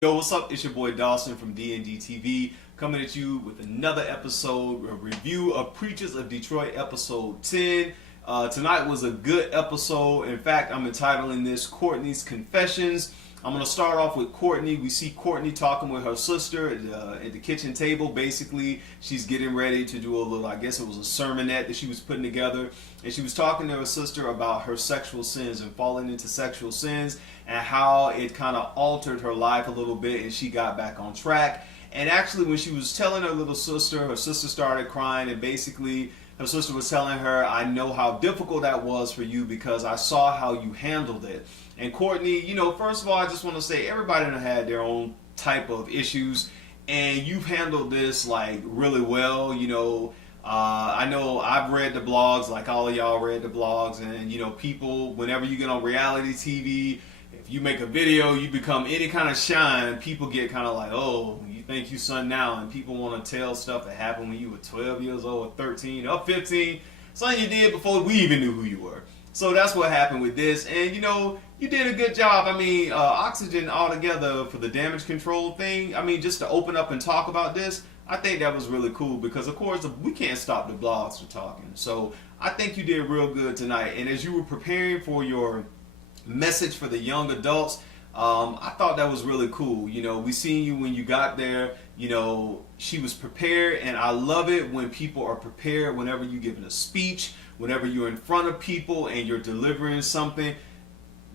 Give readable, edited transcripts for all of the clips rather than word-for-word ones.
Yo, what's up? It's your boy Dawson from D&D TV coming at you with another episode, a review of Preachers of Detroit episode 10. Tonight was a good episode. In fact, I'm entitling this Courtney's Confessions. I'm going to start off with Courtney. We see Courtney talking with her sister at the kitchen table. Basically, she's getting ready to do a little, I guess it was a sermonette that she was putting together. And she was talking to her sister about her sexual sins and falling into sexual sins and how it kind of altered her life a little bit and she got back on track. And actually, when she was telling her sister started crying, and basically her sister was telling her, I know how difficult that was for you because I saw how you handled it. And Courtney, first of all, I just want to say everybody done had their own type of issues, and you've handled this like really well. I know I've read the blogs, like all of y'all read the blogs, and people, whenever you get on reality TV, if you make a video, you become any kind of shine, people get kind of like, oh, you think you son now, and people want to tell stuff that happened when you were 12 years old or 13 or 15, something you did before we even knew who you were. So that's what happened with this, and you did a good job. I mean, Oxygen altogether for the damage control thing, I mean, just to open up and talk about this, I think that was really cool because, of course, we can't stop the blogs from talking. So I think you did real good tonight, and as you were preparing for your message for the young adults, I thought that was really cool. We seen you when you got there. She was prepared, and I love it when people are prepared whenever you're giving a speech, whenever you're in front of people and you're delivering something.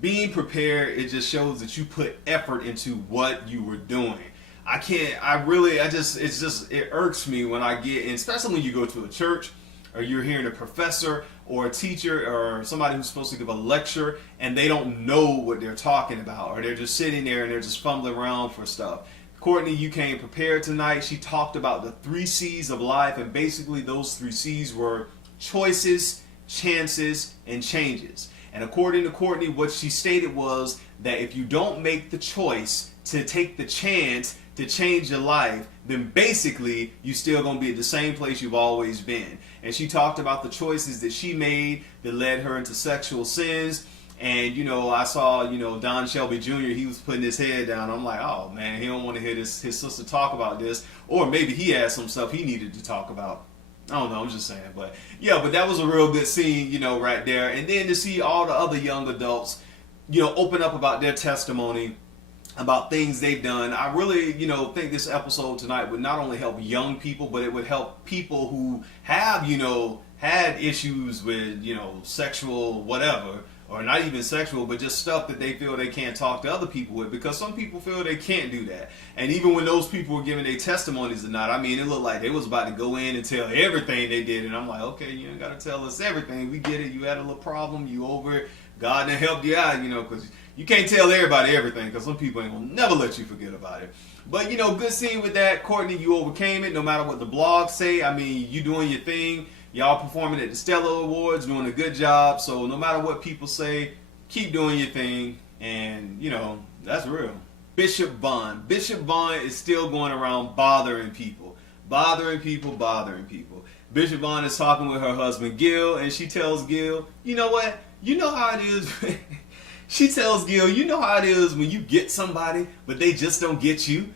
Being prepared, it just shows that you put effort into what you were doing. It irks me when I get, and especially when you go to a church or you're hearing a professor or a teacher or somebody who's supposed to give a lecture and they don't know what they're talking about, or they're just sitting there and they're just fumbling around for stuff. Courtney, you came prepared tonight. She talked about the 3 C's of life, and basically those 3 C's were choices, chances, and changes. And according to Courtney, what she stated was that if you don't make the choice to take the chance to change your life, then basically you're still going to be at the same place you've always been. And she talked about the choices that she made that led her into sexual sins. And I saw Don Shelby Jr., he was putting his head down. I'm like, oh man, he don't want to hear his sister talk about this, or maybe he had some stuff he needed to talk about. I don't know, I'm just saying. But yeah, but that was a real good scene, right there. And then to see all the other young adults, open up about their testimony, about things they've done. I really, think this episode tonight would not only help young people, but it would help people who have, had issues with, sexual whatever, or not even sexual, but just stuff that they feel they can't talk to other people with, because some people feel they can't do that. And even when those people were giving their testimonies or not, I mean, it looked like they was about to go in and tell everything they did, and I'm like, okay, you ain't got to tell us everything. We get it. You had a little problem. You over it. God done helped you out, because you can't tell everybody everything, because some people ain't gonna never let you forget about it. But good scene with that. Courtney, you overcame it no matter what the blogs say. I mean, you doing your thing. Y'all performing at the Stellar Awards, doing a good job. So no matter what people say, keep doing your thing. And, that's real. Bishop Vaughn. Bishop Vaughn is still going around bothering people. Bothering people. Bishop Vaughn is talking with her husband, Gil, and she tells Gil, you know what? You know how it is. She tells Gil, you know how it is when you get somebody, but they just don't get you.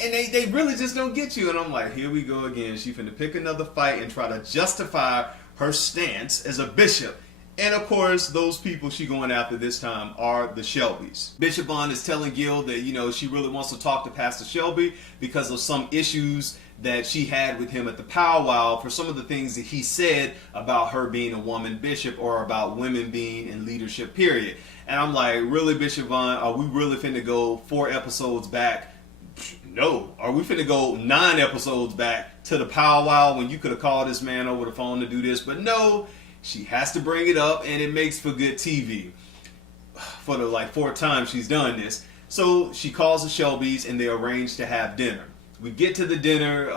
And they really just don't get you. And I'm like, here we go again. She finna pick another fight and try to justify her stance as a bishop. And of course, those people she going after this time are the Shelbys. Bishop Vaughn is telling Gil that, she really wants to talk to Pastor Shelby because of some issues that she had with him at the powwow for some of the things that he said about her being a woman bishop, or about women being in leadership, period. And I'm like, really, Bishop Vaughn, are we really finna go 4 episodes back? No. Are we finna go 9 episodes back to the powwow when you could have called this man over the phone to do this? But no, she has to bring it up, and it makes for good TV. For the 4th time she's done this. So she calls the Shelbys, and they arrange to have dinner. We get to the dinner.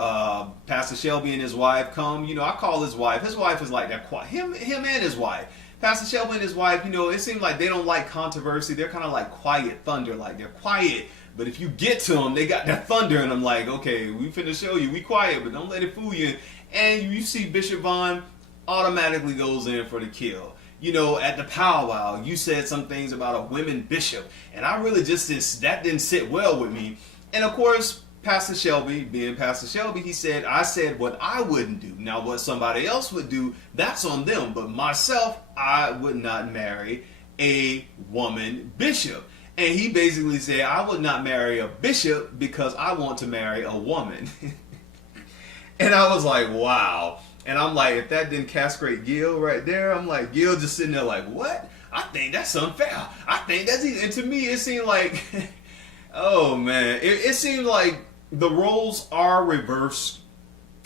Pastor Shelby and his wife come. I call his wife. His wife is like that. Him and his wife. Pastor Shelby and his wife, it seems like they don't like controversy. They're kind of like quiet thunder. Like, they're quiet, but if you get to them, they got that thunder. And I'm like, okay, we finna show you. We quiet, but don't let it fool you. And you see Bishop Vaughn automatically goes in for the kill. at the powwow, you said some things about a women bishop, and I really that didn't sit well with me. And of course, Pastor Shelby, being Pastor Shelby, he said, I said what I wouldn't do. Now, what somebody else would do, that's on them. But myself, I would not marry a woman bishop. And he basically said, I would not marry a bishop because I want to marry a woman. And I was like, wow. And I'm like, if that didn't castrate Gil right there, I'm like, Gil just sitting there like, what? I think that's unfair. I think that's easy. And to me, it seemed like, oh man, it seemed like the roles are reversed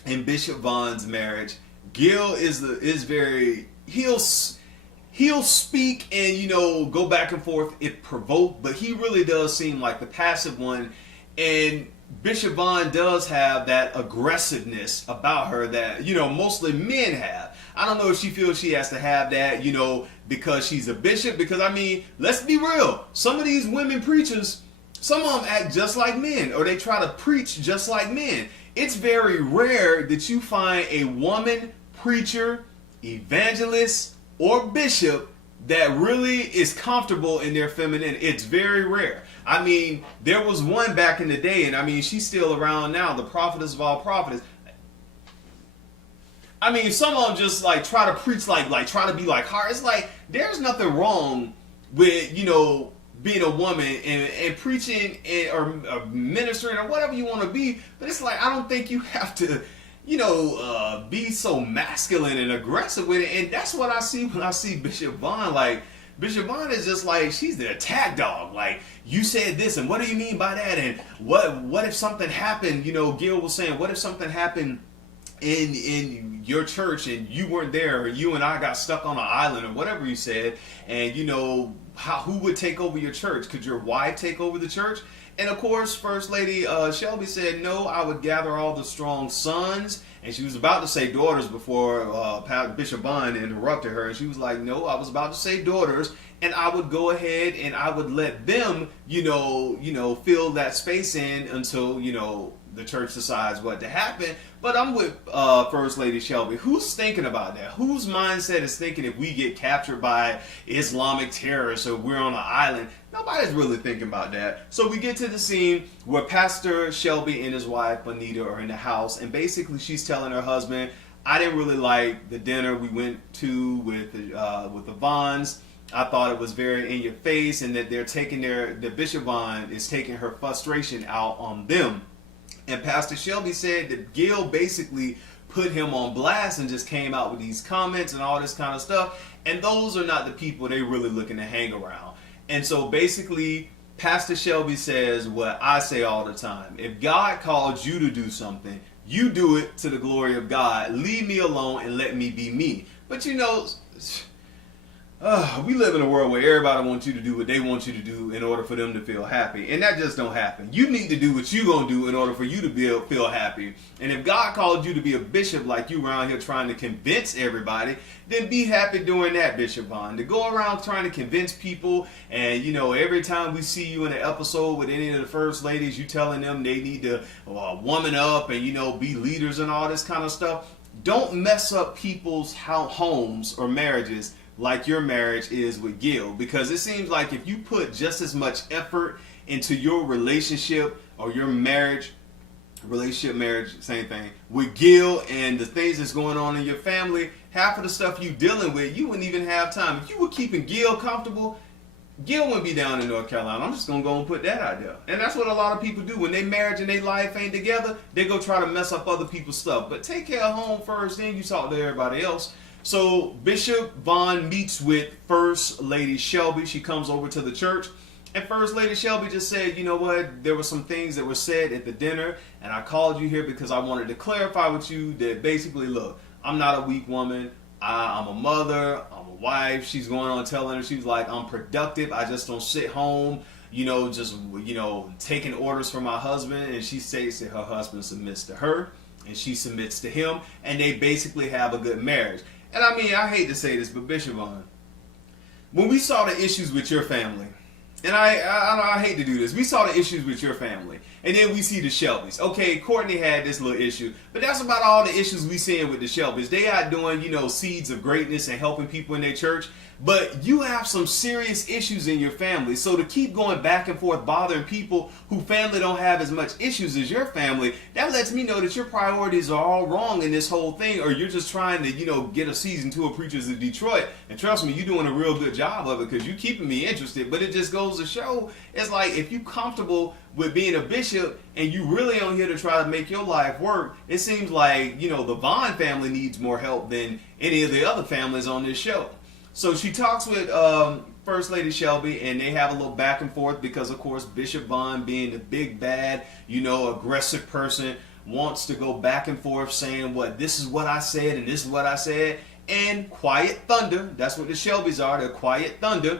in Bishop Vaughn's marriage. Gil is very, he'll speak and go back and forth if provoked, but he really does seem like the passive one. And Bishop Vaughn does have that aggressiveness about her that mostly men have. I don't know if she feels she has to have that because she's a bishop, because I mean, let's be real, some of these women preachers, some of them act just like men, or they try to preach just like men. It's very rare that you find a woman preacher, evangelist, or bishop that really is comfortable in their feminine. It's very rare. I mean, there was one back in the day, and I mean, she's still around now, the prophetess of all prophets. I mean, some of them just like try to preach like try to be like hard. It's like, there's nothing wrong with, being a woman and preaching or ministering or whatever you want to be. But it's like, I don't think you have to, be so masculine and aggressive with it. And that's what I see when I see Bishop Vaughn. Like, Bishop Vaughn is just like, she's the attack dog. Like, you said this, and what do you mean by that? And what if something happened? Gil was saying, what if something happened in your church and you weren't there, or you and I got stuck on an island, or whatever you said, and who would take over your church? Could your wife take over the church? And of course, First Lady Shelby said, no, I would gather all the strong sons. And she was about to say daughters before Bishop Vaughn interrupted her. And she was like, no, I was about to say daughters. And I would go ahead and I would let them, fill that space in until, the church decides what to happen. But I'm with First Lady Shelby. Who's thinking about that? Whose mindset is thinking if we get captured by Islamic terrorists or we're on an island? Nobody's really thinking about that. So we get to the scene where Pastor Shelby and his wife, Bonita, are in the house. And basically she's telling her husband, I didn't really like the dinner we went to with the Vaughns. I thought it was very in your face, and that the Bishop Vaughn is taking her frustration out on them. And Pastor Shelby said that Gil basically put him on blast and just came out with these comments and all this kind of stuff. And those are not the people they really looking to hang around. And so basically, Pastor Shelby says what I say all the time. If God called you to do something, you do it to the glory of God. Leave me alone and let me be me. But we live in a world where everybody wants you to do what they want you to do in order for them to feel happy. And that just don't happen. You need to do what you're going to do in order for you to feel happy. And if God called you to be a bishop like you around here trying to convince everybody, then be happy doing that, Bishop Vaughn. To go around trying to convince people, and every time we see you in an episode with any of the first ladies, you telling them they need to woman up and be leaders and all this kind of stuff. Don't mess up people's homes or marriages like your marriage is with Gil, because it seems like if you put just as much effort into your relationship or your marriage, same thing, with Gil and the things that's going on in your family, half of the stuff you dealing with, you wouldn't even have time. If you were keeping Gil comfortable, Gil wouldn't be down in North Carolina. I'm just going to go and put that out there. And that's what a lot of people do. When their marriage and their life ain't together, they go try to mess up other people's stuff. But take care of home first, then you talk to everybody else. So Bishop Vaughn meets with First Lady Shelby. She comes over to the church. And First Lady Shelby just said, you know what, there were some things that were said at the dinner, and I called you here because I wanted to clarify with you that basically, look, I'm not a weak woman. I'm a mother. I'm a wife. She's going on telling her, she's like, I'm productive. I just don't sit home, taking orders from my husband. And she says that her husband submits to her, and she submits to him, and they basically have a good marriage. And I mean, I hate to say this, but Bishop Vaughn, when we saw the issues with your family, And I hate to do this. We saw the issues with your family, and then we see the Shelbys. Okay, Courtney had this little issue, but that's about all the issues we seeing with the Shelbys. They are doing, seeds of greatness and helping people in their church, but you have some serious issues in your family. So to keep going back and forth bothering people who family don't have as much issues as your family, that lets me know that your priorities are all wrong in this whole thing, or you're just trying to, get a season 2 of Preachers of Detroit. And trust me, you're doing a real good job of it because you're keeping me interested. But it just goes to show, it's like if you're comfortable with being a bishop and you really on here to try to make your life work, it seems like, the Vaughn family needs more help than any of the other families on this show. So she talks with First Lady Shelby, and they have a little back and forth because, of course, Bishop Vaughn, being the big bad, aggressive person, wants to go back and forth saying, this is what I said and this is what I said. And quiet thunder, that's what the Shelbys are, they're quiet thunder.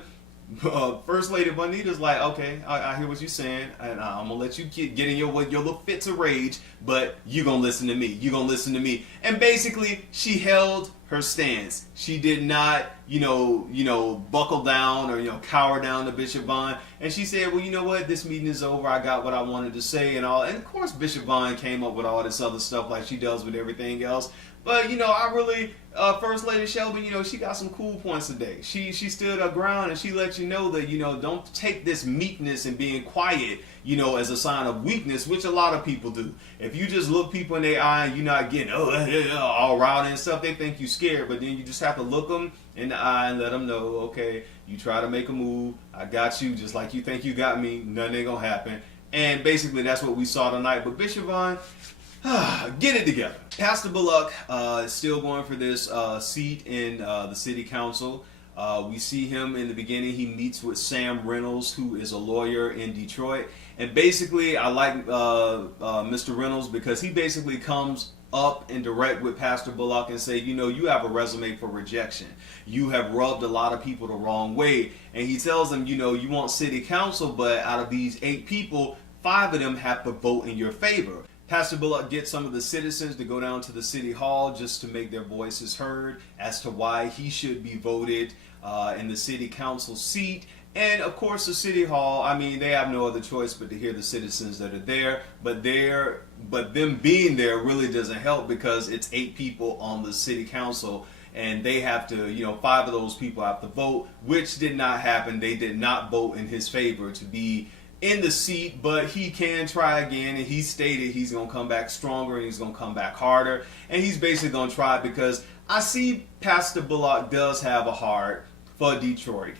First Lady Bonita's like, okay, I hear what you're saying, and I'm gonna let you get in your little fits of rage, but you're gonna listen to me. You're gonna listen to me. And basically, she held her stance. She did not, buckle down or cower down to Bishop Vaughn. And she said, well, you know what? This meeting is over. I got what I wanted to say and all. And of course, Bishop Vaughn came up with all this other stuff like she does with everything else. But, I really, First Lady Shelby, she got some cool points today. She stood her ground and she let you know that, don't take this meekness and being quiet, as a sign of weakness, which a lot of people do. If you just look people in their eye and you're not getting all rowdy and stuff, they think you're scared. But then you just have to look them in the eye and let them know, okay, you try to make a move, I got you, just like you think you got me, nothing ain't gonna happen. And basically that's what we saw tonight. But Bishop Vaughn, get it together. Pastor Bullock is still going for this seat in the city council. We see him in the beginning. He meets with Sam Reynolds, who is a lawyer in Detroit. And basically, I like Mr. Reynolds because he basically comes up and direct with Pastor Bullock and say, you have a resume for rejection. You have rubbed a lot of people the wrong way. And he tells them, you want city council, but out of these 8 people, 5 of them have to vote in your favor. Pastor Bullock gets some of the citizens to go down to the city hall just to make their voices heard as to why he should be voted in the city council seat. And of course the city hall, they have no other choice but to hear the citizens that are there. But them being there really doesn't help because it's 8 people on the city council. And they have to, 5 of those people have to vote, which did not happen. They did not vote in his favor to be in the seat, but he can try again, and he stated he's going to come back stronger and he's going to come back harder, and he's basically going to try because I see Pastor Bullock does have a heart for Detroit.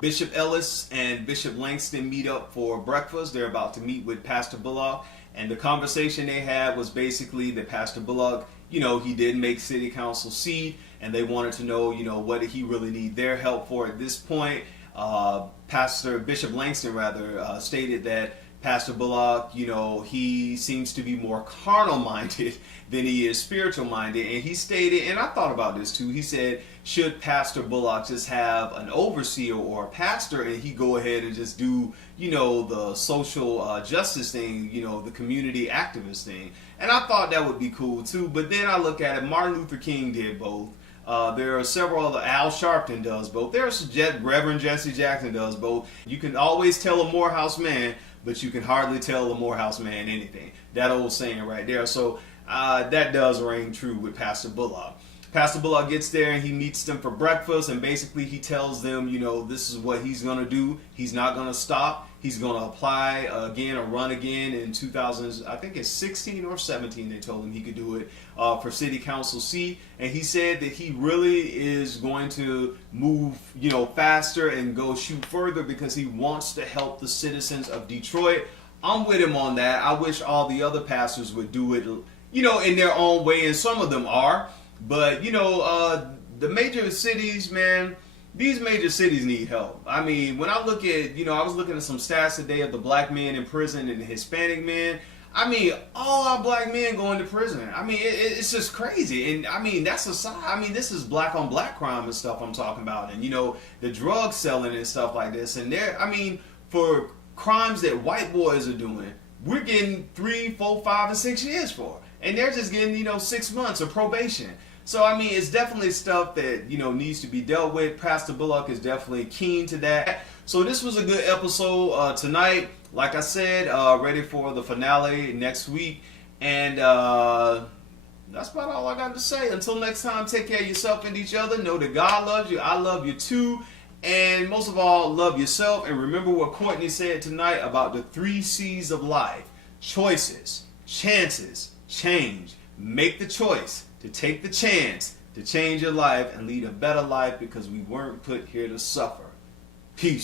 Bishop Ellis and Bishop Langston meet up for breakfast. They're about to meet with Pastor Bullock, and the conversation they had was basically that Pastor Bullock, he did make city council seat, and they wanted to know, what did he really need their help for at this point. Bishop Langston stated that Pastor Bullock, he seems to be more carnal minded than he is spiritual minded. And he stated, and I thought about this too, he said, should Pastor Bullock just have an overseer or a pastor and he go ahead and just do, the social justice thing, the community activist thing. And I thought that would be cool too. But then I look at it, Martin Luther King did both. There are several other, Al Sharpton does both. There's Reverend Jesse Jackson does both. You can always tell a Morehouse man, but you can hardly tell a Morehouse man anything. That old saying right there. So that does ring true with Pastor Bullock. Pastor Bullock gets there and he meets them for breakfast, and basically he tells them, this is what he's going to do. He's not going to stop. He's going to apply again or run again in 2016 or 17. They told him he could do it for city council seat. And he said that he really is going to move, faster and go shoot further because he wants to help the citizens of Detroit. I'm with him on that. I wish all the other pastors would do it, in their own way. And some of them are. But, the major cities, man, these major cities need help. When I look at, I was looking at some stats today of the black men in prison and the Hispanic men. All our black men going to prison. It's just crazy. And that's a side. This is black on black crime and stuff I'm talking about. And, the drug selling and stuff like this. And for crimes that white boys are doing, we're getting 3, 4, 5, and 6 years for. And they're just getting, 6 months of probation. So I mean, it's definitely stuff that needs to be dealt with. Pastor Bullock is definitely keen to that. So this was a good episode tonight. Like I said, ready for the finale next week, and that's about all I got to say. Until next time, take care of yourself and each other. Know that God loves you. I love you too. And most of all, love yourself. And remember what Courtney said tonight about the 3 C's of life: choices, chances, change. Make the choice to take the chance to change your life and lead a better life, because we weren't put here to suffer. Peace.